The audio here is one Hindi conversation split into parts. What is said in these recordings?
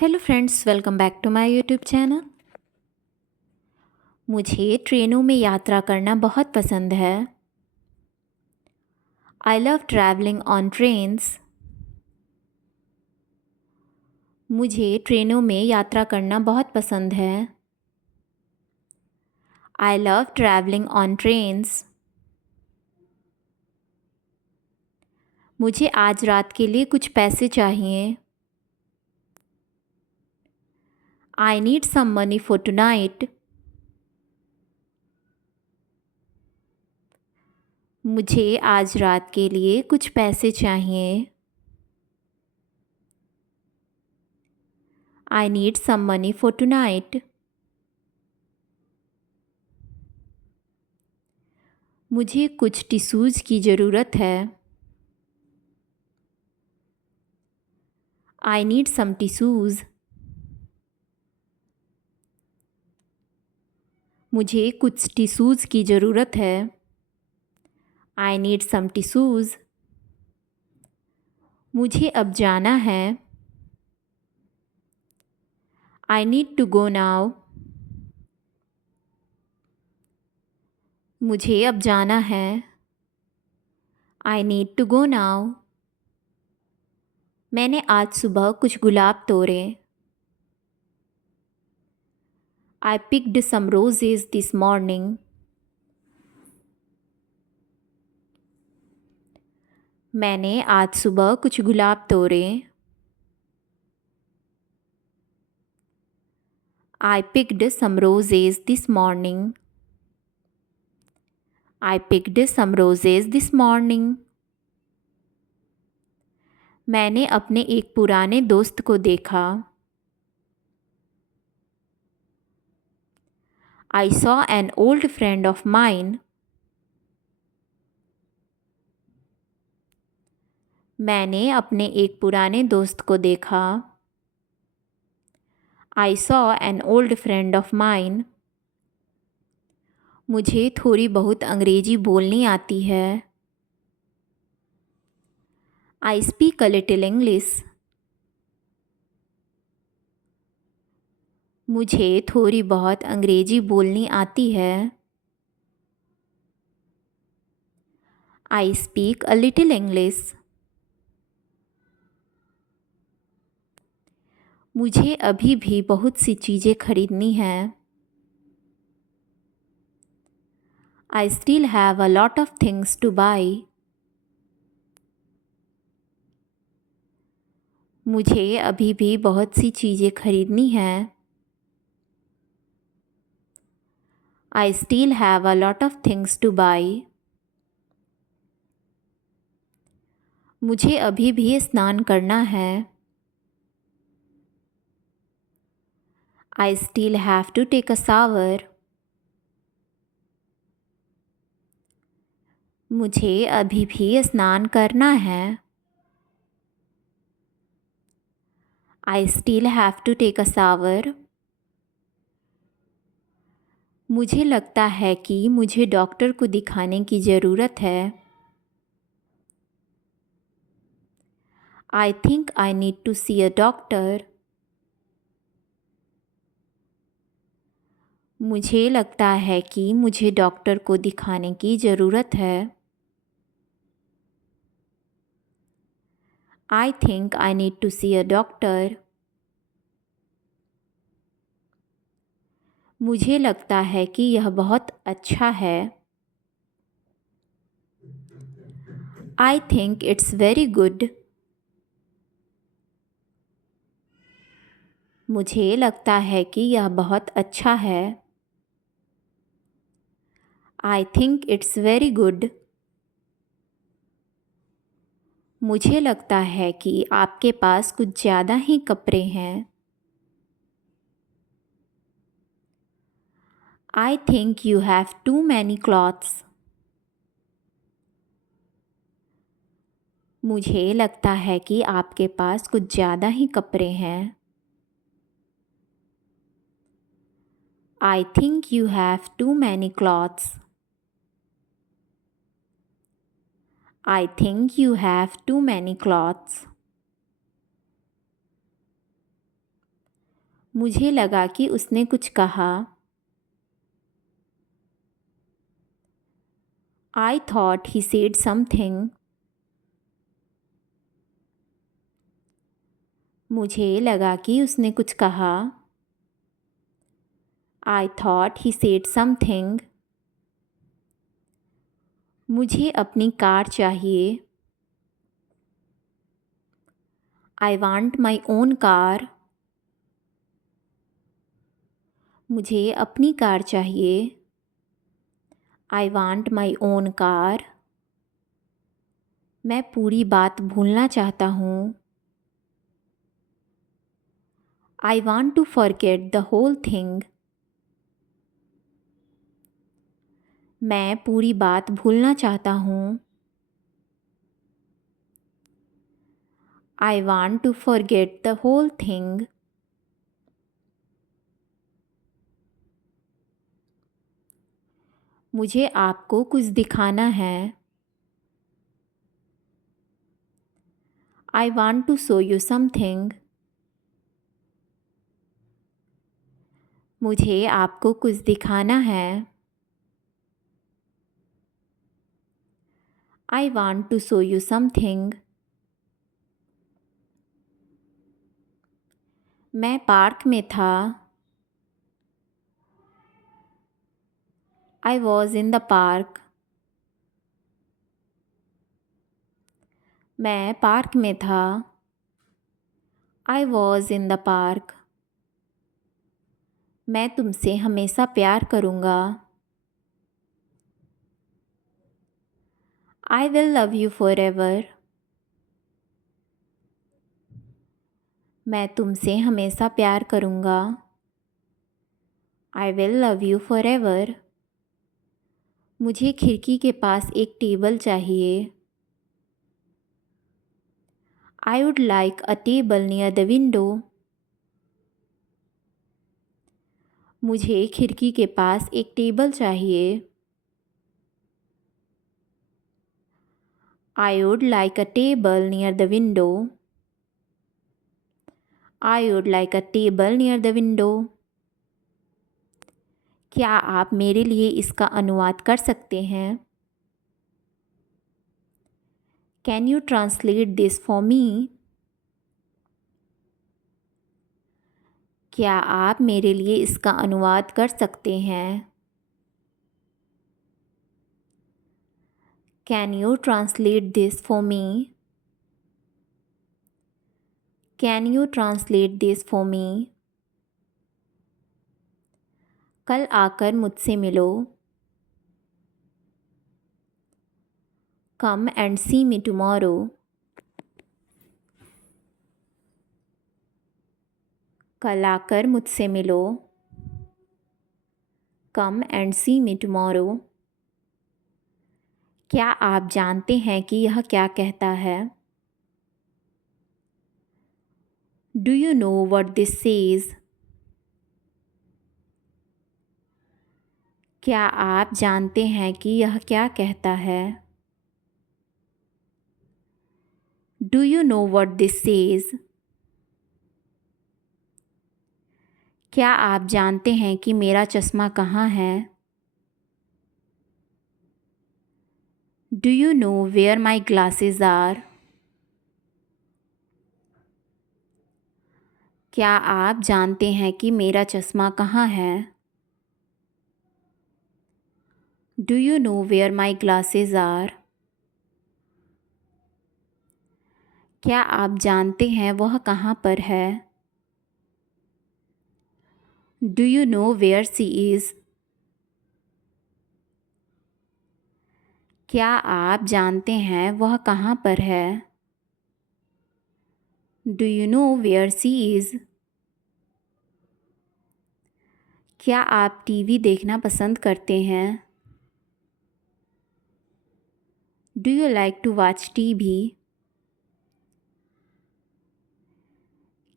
Hello friends, welcome back to my YouTube channel. मुझे ट्रेनों में यात्रा करना बहुत पसंद है। I love travelling on trains. मुझे ट्रेनों में यात्रा करना बहुत पसंद है। I love travelling on trains. मुझे आज रात के लिए कुछ पैसे चाहिए। I need some money for tonight. मुझे आज रात के लिए कुछ पैसे चाहिए। I need some money for tonight. मुझे कुछ टिश्यूज़ की ज़रूरत है। I need some tissues. मुझे कुछ टिश्यूज़ की ज़रूरत है। I need some tissues. मुझे अब जाना है। I need to go now. मुझे अब जाना है। I need to go now. मैंने आज सुबह कुछ गुलाब तोड़े। I picked some roses this morning. मैंने आज सुबह कुछ गुलाब तोड़े। I picked some roses this morning. I picked some roses this morning. मैंने अपने एक पुराने दोस्त को देखा। I saw an old friend of mine. मैंने अपने एक पुराने दोस्त को देखा। I saw an old friend of mine. मुझे थोड़ी बहुत अंग्रेजी बोलनी आती है। I speak a little English. मुझे थोड़ी बहुत अंग्रेजी बोलनी आती है। I speak a little English. मुझे अभी भी बहुत सी चीज़ें खरीदनी हैं। आई still have a lot of things to buy. मुझे अभी भी बहुत सी चीज़ें खरीदनी हैं। आई still have a lot of things to buy. मुझे अभी भी स्नान करना है। I still have to take a shower. मुझे अभी भी स्नान करना है। I still have to take a shower. मुझे लगता है कि मुझे डॉक्टर को दिखाने की ज़रूरत है। I think I need to see a doctor. मुझे लगता है कि मुझे डॉक्टर को दिखाने की ज़रूरत है। I think I need to see a doctor. मुझे लगता है कि यह बहुत अच्छा है। I think it's very good. मुझे लगता है कि यह बहुत अच्छा है। I think it's very good. मुझे लगता है कि आपके पास कुछ ज़्यादा ही कपड़े हैं। I think you have too many clothes. मुझे लगता है कि आपके पास कुछ ज़्यादा ही कपड़े हैं। I think you have too many clothes. I think you have too many clothes. मुझे लगा कि उसने कुछ कहा। I thought he said something. मुझे लगा कि उसने कुछ कहा। I thought he said something. मुझे अपनी कार चाहिए। I want my own car. मुझे अपनी कार चाहिए। I want my own car. मैं पूरी बात भूलना चाहता हूँ। I want to forget the whole thing. मैं पूरी बात भूलना चाहता हूँ। I want to forget the whole thing. मुझे आपको कुछ दिखाना है। I want to show you something. मुझे आपको कुछ दिखाना है। I want to show you something. मैं पार्क में था। I was in the park. मैं पार्क में था। I was in the park. मैं तुमसे हमेशा प्यार करूँगा। I will love you forever. मैं तुमसे हमेशा प्यार करूँगा। I will love you forever. मुझे खिड़की के पास एक टेबल चाहिए। I would like a table near the window. मुझे खिड़की के पास एक टेबल चाहिए। I would like a table near the window. I would like a table near the window. क्या आप मेरे लिए इसका अनुवाद कर सकते हैं? Can you translate this for me? क्या आप मेरे लिए इसका अनुवाद कर सकते हैं? Can you translate this for me? Can you translate this for me? कल आकर मुझसे मिलो। Come and see me tomorrow. कल आकर मुझसे मिलो। Come and see me tomorrow. क्या आप जानते हैं कि यह क्या कहता है? Do you know what this says? क्या आप जानते हैं कि यह क्या कहता है? Do you know what this says? क्या आप जानते हैं कि मेरा चश्मा कहाँ है? Do you know where my glasses are? क्या आप जानते हैं कि मेरा चश्मा कहाँ है? Do you know where my glasses are? क्या आप जानते हैं वह कहाँ पर है? Do you know where she is? क्या आप जानते हैं वह कहाँ पर है? Do you know where she is? क्या आप टीवी देखना पसंद करते हैं? Do you like to watch TV?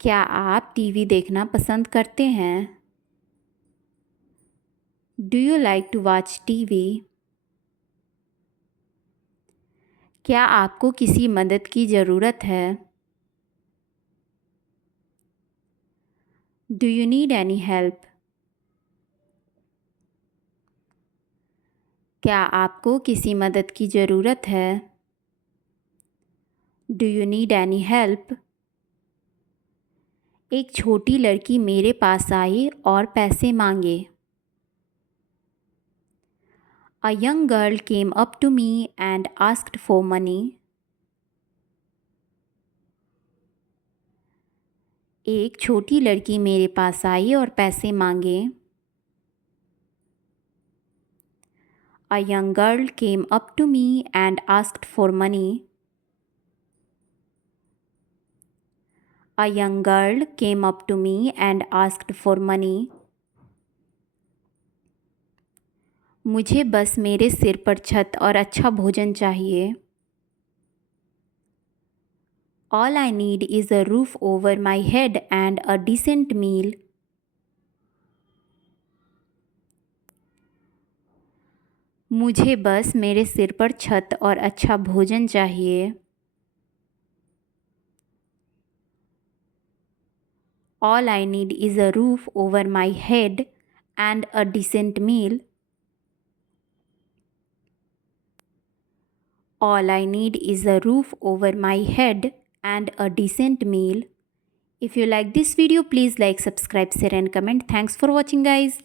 क्या आप टीवी देखना पसंद करते हैं? Do you like to watch TV? क्या आपको किसी मदद की ज़रूरत है? Do you need any help? क्या आपको किसी मदद की ज़रूरत है? Do you need any help? एक छोटी लड़की मेरे पास आई और पैसे मांगे। A young girl came up to me and asked for money. एक छोटी लड़की मेरे पास आई और पैसे मांगे। A young girl came up to me and asked for money. A young girl came up to me and asked for money. मुझे बस मेरे सिर पर छत और अच्छा भोजन चाहिए। All I need is a roof over my head and a decent meal. मुझे बस मेरे सिर पर छत और अच्छा भोजन चाहिए। All I need is a roof over my head and a decent meal. All I need is a roof over my head and a decent meal. If you like this video, please like, subscribe, share and comment. Thanks for watching, guys.